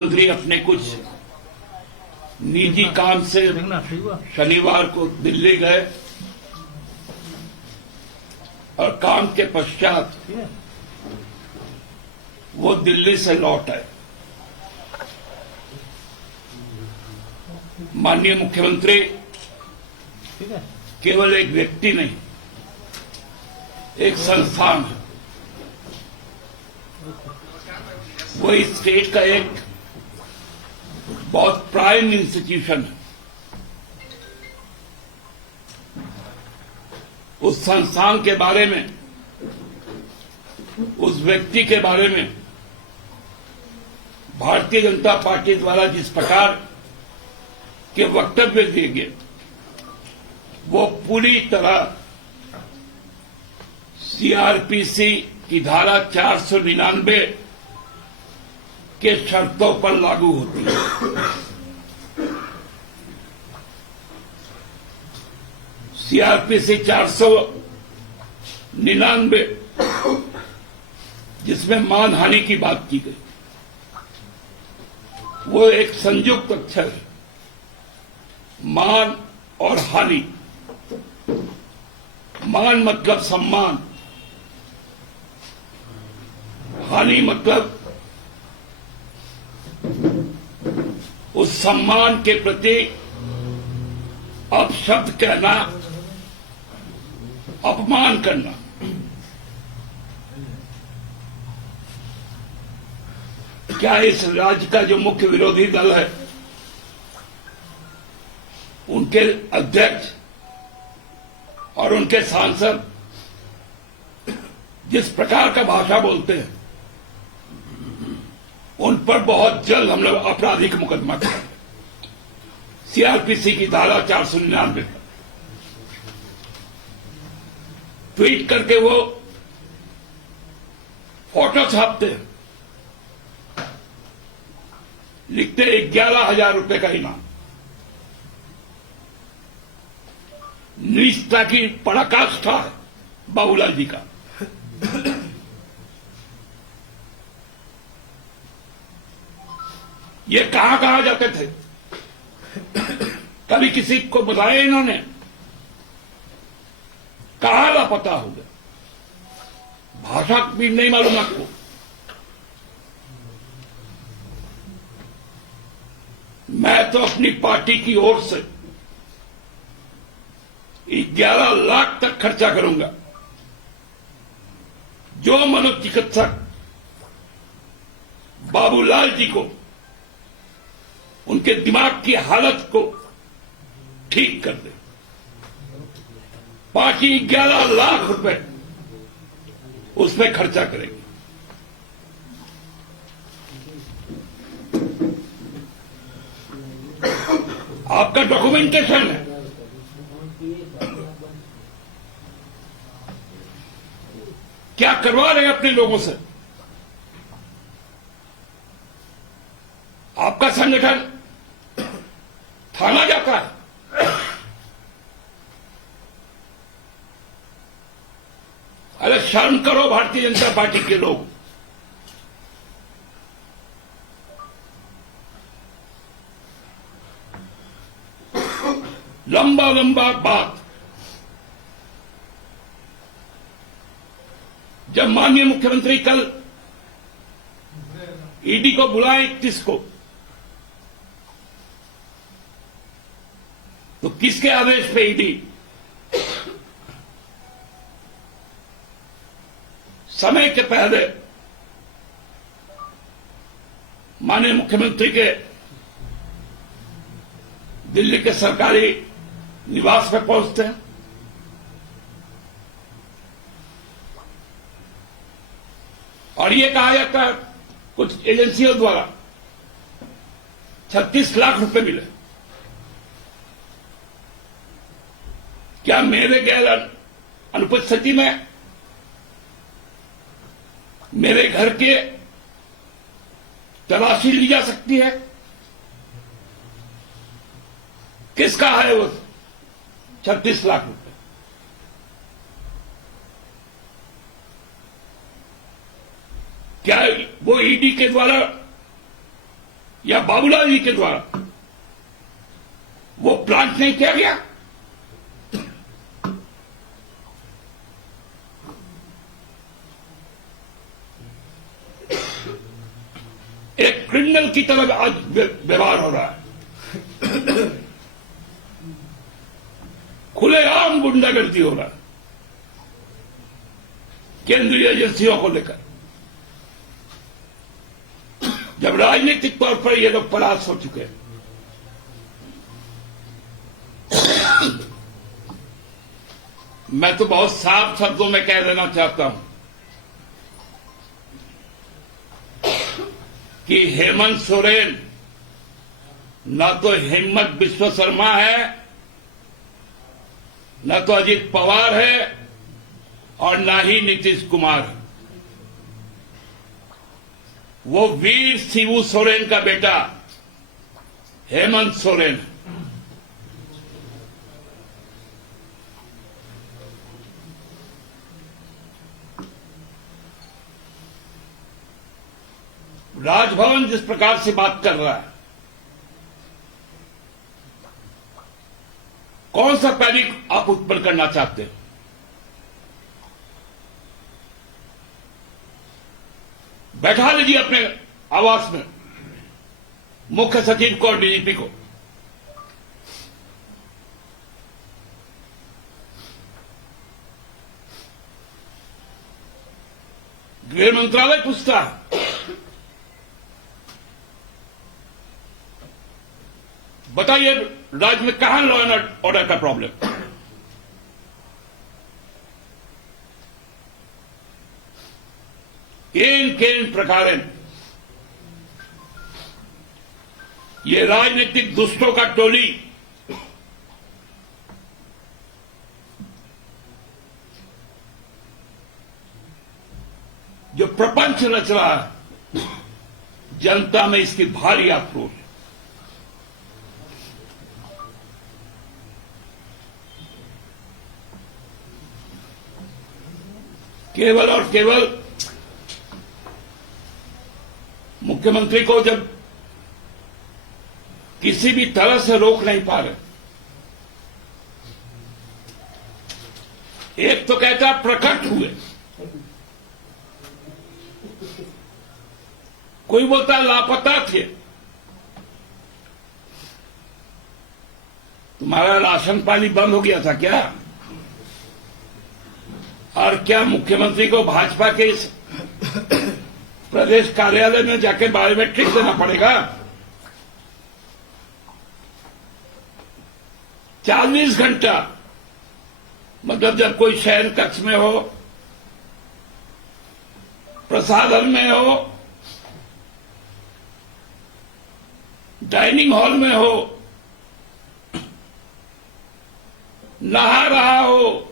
मंत्री अपने कुछ निजी काम से शनिवार को दिल्ली गए और काम के पश्चात वो दिल्ली से लौट आए। माननीय मुख्यमंत्री केवल एक व्यक्ति नहीं, एक संस्थान है। वो इस स्टेट का एक बहुत प्राइम इंस्टीट्यूशन है। उस संस्थान के बारे में, उस व्यक्ति के बारे में भारतीय जनता पार्टी द्वारा जिस प्रकार के वक्तव्य दिए गए, वो पूरी तरह सीआरपीसी की धारा 499 के शर्तों पर लागू होती है। सीआरपीसी 499 जिसमें मानहानि की बात की गई, वो एक संयुक्त अक्षर है। मान और हानि। मान मतलब सम्मान, हानि मतलब उस सम्मान के प्रति अपशब्द कहना, अपमान करना। क्या इस राज्य का जो मुख्य विरोधी दल है, उनके अध्यक्ष और उनके सांसद जिस प्रकार का भाषा बोलते हैं, उन पर बहुत जल्द हम लोग आपराधिक मुकदमा करेंगे। सीआरपीसी की धारा 499 पर ट्वीट करके वो फोटो छापते हैं, लिखते 11,000 रुपए का इनाम। निष्ठा की पराकाष्ठा है बाबूलाल जी का। ये कहां जाते थे? कभी किसी को बताया इन्होंने? कहां लापता हो गया? भाषा भी नहीं मालूम आपको। मैं तो अपनी पार्टी की ओर से 11 लाख तक खर्चा करूंगा। जो मनोचिकित्सक बाबूलाल जी को, उनके दिमाग की हालत को ठीक कर दे, पार्टी 11 लाख रुपए उसमें खर्चा करेगी। आपका डॉक्यूमेंटेशन है। क्या करवा रहे हैं अपने लोगों से? आपका संगठन थाना जाता है। अरे शर्म करो भारतीय जनता पार्टी के लोग। लंबा लंबा बात। जब माननीय मुख्यमंत्री कल ईडी को बुलाए 31 को, तो किसके आदेश पे ईडी समय के पहले माननीय मुख्यमंत्री के दिल्ली के सरकारी निवास पे पहुंचते हैं? और ये कहा जाता है कुछ एजेंसियों द्वारा 36 लाख रुपए मिले। क्या मेरे गैर अनुपस्थिति में मेरे घर के तलाशी ली जा सकती है? किसका है वो 36 लाख रुपए? क्या वो ईडी के द्वारा या बाबूलाल जी के द्वारा वो प्लांट नहीं किया गया? एक क्रिमिनल की तरह आज व्यवहार हो रहा है, खुलेआम गुंडागर्दी हो रहा है केंद्रीय एजेंसियों को लेकर, जब राजनीतिक तौर पर ये लोग परास्त हो चुके हैं। मैं तो बहुत साफ शब्दों में कह देना चाहता हूं कि हेमंत सोरेन न तो हिम्मत विश्व शर्मा है, न तो अजित पवार है, और न ही नीतीश कुमार है। वो वीर शिबू सोरेन का बेटा हेमंत सोरेन है। राजभवन जिस प्रकार से बात कर रहा है, कौन सा पैनिक आप उत्पन्न करना चाहते हैं? बैठा लीजिए अपने आवास में मुख्य सचिव को और डीजीपी को। गृह मंत्रालय पूछता है, बताइए राज्य में कहां लॉ एंड ऑर्डर का प्रॉब्लम? किन प्रकार ये राजनीतिक दुष्टों का टोली जो प्रपंच रच रहा है, जनता में इसकी भारी आक्रोश है। केवल और केवल मुख्यमंत्री को जब किसी भी तरह से रोक नहीं पा रहे, एक तो कहता प्रकट हुए, कोई बोलता लापता थे। तुम्हारा राशन पानी बंद हो गया था क्या? और क्या मुख्यमंत्री को भाजपा के इस प्रदेश कार्यालय में जाकर बायोमेट्रिक देना पड़ेगा? 40 घंटा, मतलब जब कोई शयन कक्ष में हो, प्रसाधन में हो, डाइनिंग हॉल में हो, नहा रहा हो,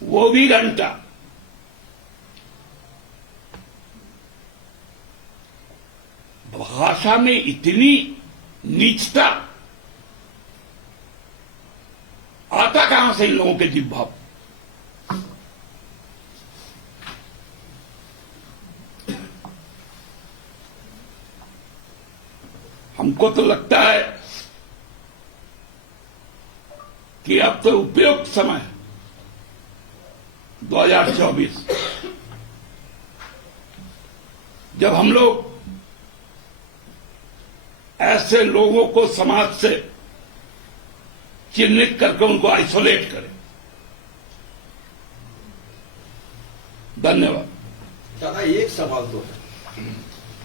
वो भी घंटा। भाषा में इतनी नीचता आता कहां से इन लोगों के जिह्वा? हमको तो लगता है कि अब तो उपयुक्त समय है 2024, जब हम लोग ऐसे लोगों को समाज से चिन्हित करके उनको आइसोलेट करें। धन्यवाद। दादा, एक सवाल तो है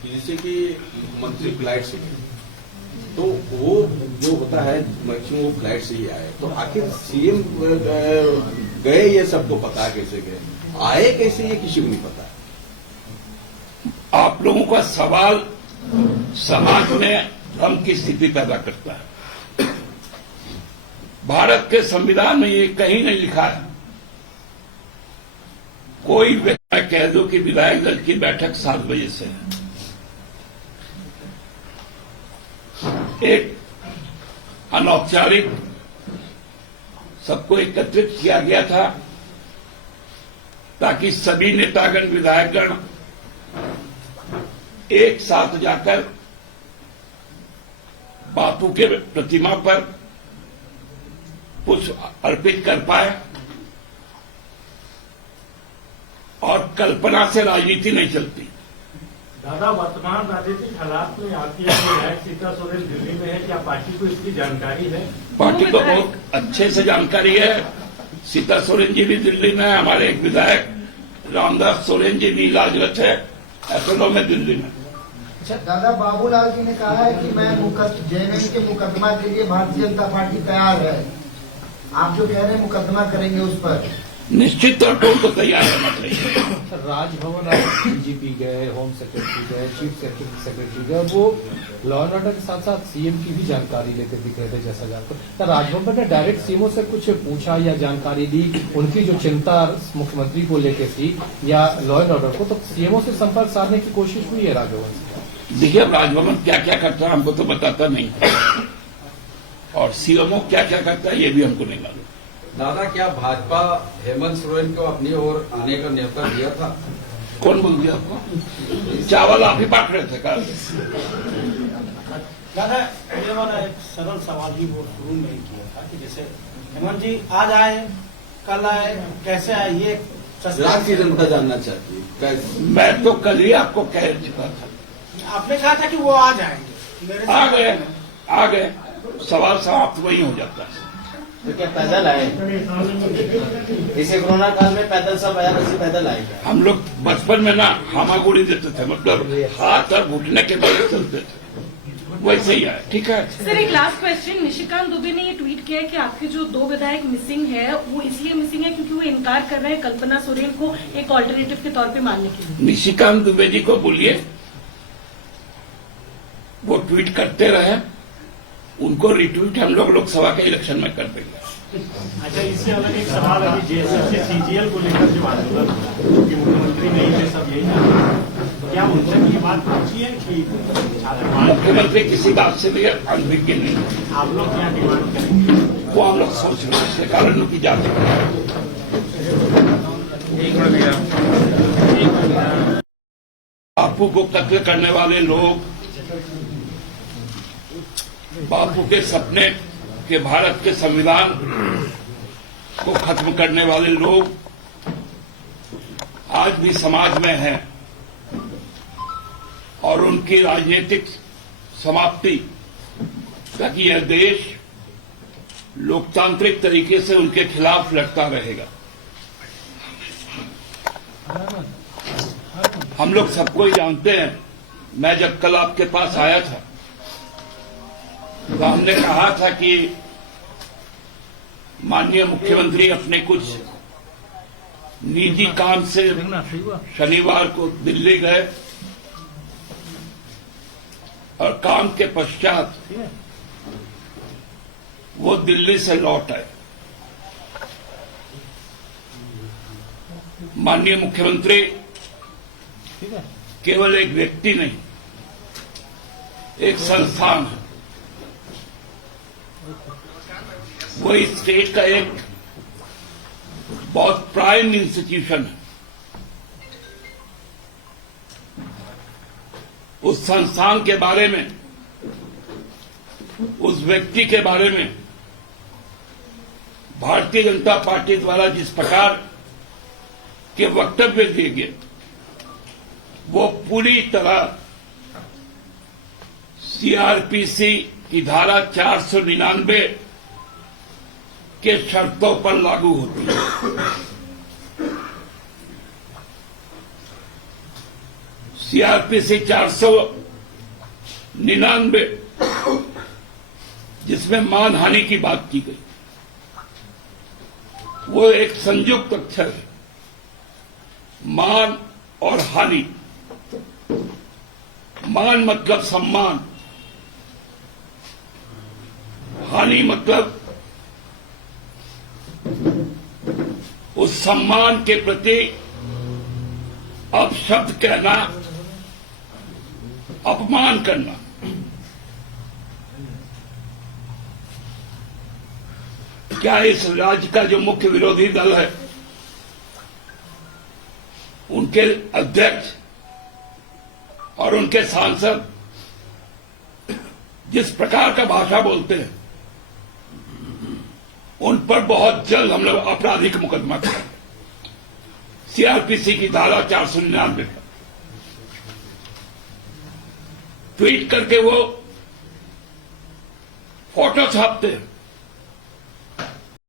कि जैसे कि मंत्री फ्लाइट से गए, तो वो जो होता है मैक्सिमम वो फ्लाइट से ही आए, तो आखिर सीएम गए ये सबको पता है कैसे गए, आए कैसे ये किसी को नहीं पता। आप लोगों का सवाल समाज में भ्रम की स्थिति पैदा करता है। भारत के संविधान में ये कहीं नहीं लिखा है कोई व्यक्ति कह दो कि विधायक दल की बैठक 7 बजे से है। एक अनौपचारिक सबको एकत्रित किया गया था ताकि सभी नेतागण विधायकगण एक साथ जाकर बापू के प्रतिमा पर पुष्प अर्पित कर पाए और कल्पना से राजनीति नहीं चलती। दादा, वर्तमान राजनीतिक हालात में आपकी विधायक सीता सोरेन दिल्ली में है, क्या पार्टी को इसकी जानकारी है? पार्टी को बहुत अच्छे से जानकारी है। सीता सोरेन जी भी दिल्ली में है, हमारे एक विधायक रामदास सोरेन जी भी इलाजरत है एपोलो में दिल्ली में। अच्छा दादा, बाबूलाल जी ने कहा है कि मैं जेएमएम के मुकदमा के लिए भारतीय जनता पार्टी तैयार है। आप जो कह रहे हैं मुकदमा करेंगे उस पर, निश्चित तौर पर उनको तैयार होना चाहिए। राजभवन आप डीजीपी गए, होम सेक्रेटरी गए, चीफ सेक्रेटरी गए, और वो लॉ एंड ऑर्डर के साथ साथ सीएम की भी जानकारी लेते दिख रहे थे जैसा जानकर। राजभवन ने डायरेक्ट सीएमओ से कुछ पूछा या जानकारी दी, उनकी जो चिंता मुख्यमंत्री को लेकर थी या लॉ एंड ऑर्डर को, तो सीएमओ से संपर्क साधने की कोशिश हुई है राजभवन से? देखिए, अब राजभवन क्या क्या करता है हमको तो बताता नहीं, और सीएमओ क्या क्या करता है ये भी हमको नहीं मालूम। दादा, क्या भाजपा हेमंत सोरेन को अपनी ओर आने का न्योता दिया था? कौन बोल दिया आपको? चावल आप ही बांट रहे थे कल। दादा, ये वाला एक सरल सवाल ही वो शुरू में ही किया था कि जैसे हेमंत जी आज आए, कल आए, कैसे आए, ये राज्य की जनता जानना चाहती है कैसे। मैं तो कल ही आपको कह चुका था। आपने कहा था कि वो आ जाएंगे, मेरे आ गए, सवाल समाप्त वही हो जाता है। तो क्या पैदल आए? इसे कोरोना काल में पैदल सब आया, वैसे पैदल आए क्या? हम लोग बचपन में ना हामागुड़ी देते थे, मतलब हाथ और घुटने के बल चलते थे, वैसे ही आए। ठीक है सर, एक लास्ट क्वेश्चन। निशिकांत दुबे ने ये ट्वीट किया है कि आपके जो 2 विधायक मिसिंग है वो इसलिए मिसिंग है क्योंकि वो इनकार कर रहे हैं कल्पना सोरेन को एक ऑल्टरनेटिव के तौर पे मानने के लिए। निशिकांत दुबे जी को बोलिए वो ट्वीट करते रहे, उनको रिट्वीट हम लोग लोकसभा के इलेक्शन में कर देंगे। अच्छा, इससे अलग एक सवाल, अभी जेएसएफ से सीजीएल को लेकर जो आंदोलन, क्योंकि मुख्यमंत्री नहीं थे, सब यही जानते, तो क्या उनसे ये बात पूछी है कि मुख्यमंत्री किसी बात से भी अनभिज्ञ नहीं है। आप लोग क्या डिमांड करेंगे? वो हम लोग सोच रहे हैं, इसके कारण की जांच करें। बापू को कत्ल करने वाले लोग, बापू के सपने के भारत के संविधान को खत्म करने वाले लोग आज भी समाज में हैं, और उनकी राजनीतिक समाप्ति ताकि यह देश लोकतांत्रिक तरीके से उनके खिलाफ लड़ता रहेगा। हम लोग सबको ही जानते हैं। मैं जब कल आपके पास आया था तो हमने कहा था कि माननीय मुख्यमंत्री अपने कुछ निजी काम से शनिवार को दिल्ली गए और काम के पश्चात वो दिल्ली से लौट आए। माननीय मुख्यमंत्री केवल एक व्यक्ति नहीं, एक संस्थान है। वो इस स्टेट का एक बहुत प्राइम इंस्टीट्यूशन है। उस संस्थान के बारे में, उस व्यक्ति के बारे में भारतीय जनता पार्टी द्वारा जिस प्रकार के वक्तव्य दिए गए, वो पूरी तरह सीआरपीसी की धारा 499 के शर्तों पर लागू होती है। सीआरपीसी 499 जिसमें मानहानि की बात की गई, वो एक संयुक्त अक्षर है। मान और हानि। मान मतलब सम्मान, हानि मतलब उस सम्मान के प्रति अपशब्द कहना, अपमान करना। क्या इस राज्य का जो मुख्य विरोधी दल है, उनके अध्यक्ष और उनके सांसद जिस प्रकार का भाषा बोलते हैं उन पर बहुत जल्द हम लोग आपराधिक मुकदमा करेंगे, सीआरपीसी की धारा 499 पर। ट्वीट करके वो फोटो छापते हैं,